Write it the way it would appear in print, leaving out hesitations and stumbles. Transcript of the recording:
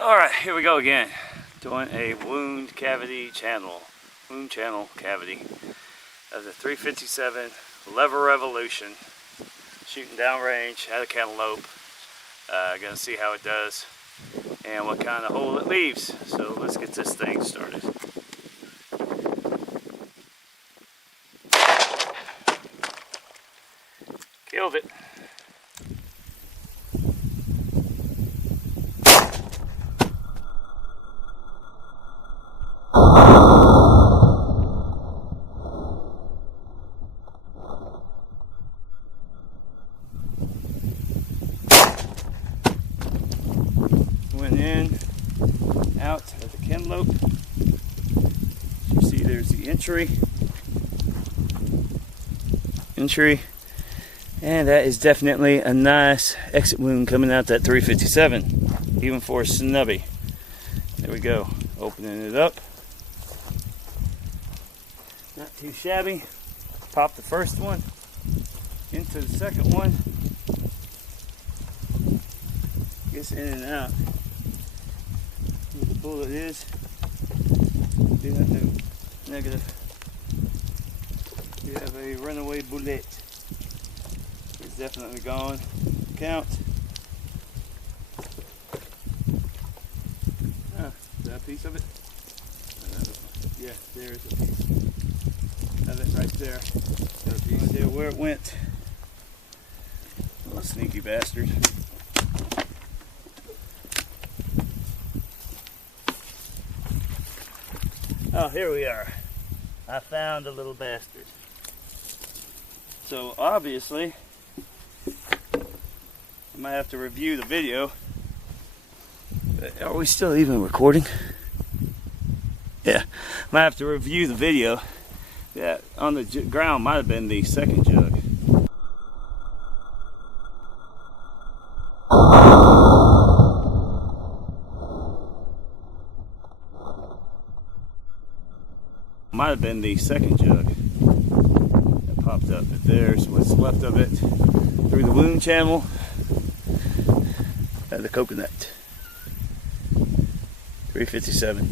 Alright, here we go again. Doing a wound channel cavity of the 357 LEVErevolution. Shooting downrange at a cantaloupe. Gonna see how it does and what kind of hole it leaves. So let's get this thing started. Killed it. Went in, out of the cantaloupe. You see there's the entry, and that is definitely a nice exit wound coming out that 357, even for a snubby. There we go, opening it up. Not too shabby. Pop the first one into the second one. Gets in and out. Where the bullet is. Do not know. Negative. We have a runaway bullet. It's definitely gone. Count. Ah, is that a piece of it? Yeah, there's a piece. Have it right there. Got no idea where it went. Little sneaky bastard. Oh, here we are. I found a little bastard. So obviously, I might have to review the video. Are we still even recording? Yeah, might have to review the video. That on the ground might have been the second jug. Might have been the second jug that popped up. But there's what's left of it through the wound channel and the coconut. 357.